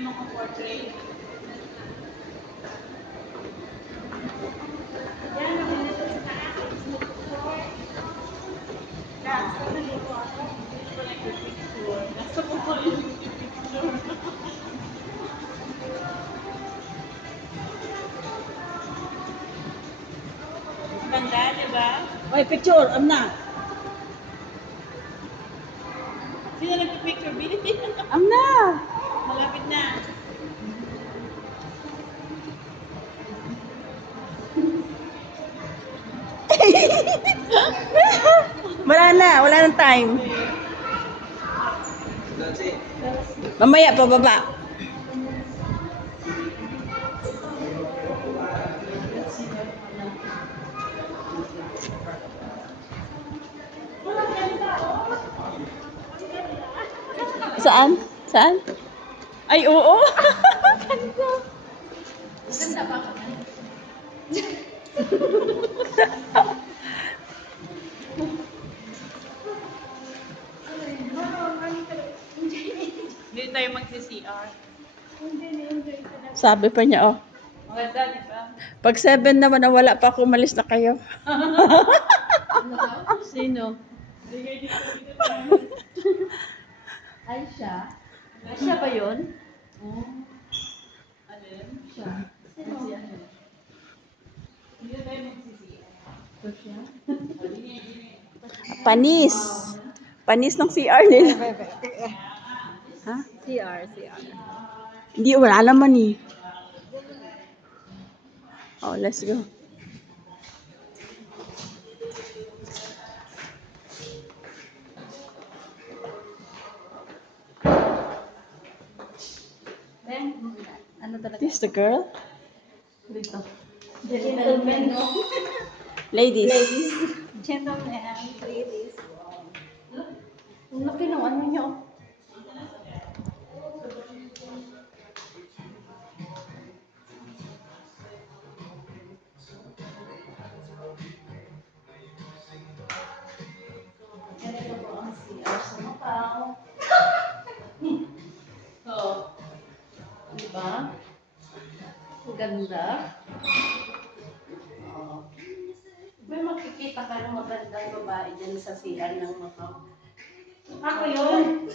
mga portrait. Yan, maganda sa taas. Nasa nalito ako. Hindi ko nag-picture. Nasa po ko yung picture. Ganda, diba? Oy, picture, na. Sino nag-picture? Billy? Na. Malapit na. Wala nang time. Mamaya pababa. Saan? Saan? Ay, oo. Ganda ba? Hindi tayo magsi-CR. Sabi pa niya, oh. Maganda, di ba? Pag 7 naman na wala pa ako, umalis na kayo. Sino? Ay, siya? Siya ba yun? Oh. Alin? Siya. Sino? Hindi tayo magsi-CR. Siya? Panis. Panis ng CR nila. Ha? CR. Hindi, wala naman eh. Oh, let's go. Ano talaga? This the girl? Dito. Gentlemen, no? Ladies. Gentlemen, ladies. Ang laki ng ano niyo. Ganito po ang CR sa Macau. Oo. Diba? Ang ganda. Oo. May makikita ka ng magandang babae dyan sa CR ng Macau. Ako yun.